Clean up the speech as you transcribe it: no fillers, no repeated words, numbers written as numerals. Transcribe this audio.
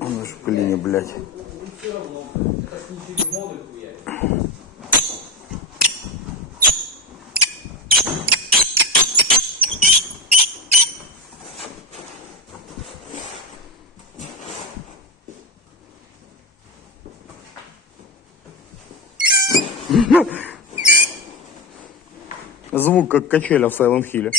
Он ж в клине, блядь. Звук как качеля в Silent Hill.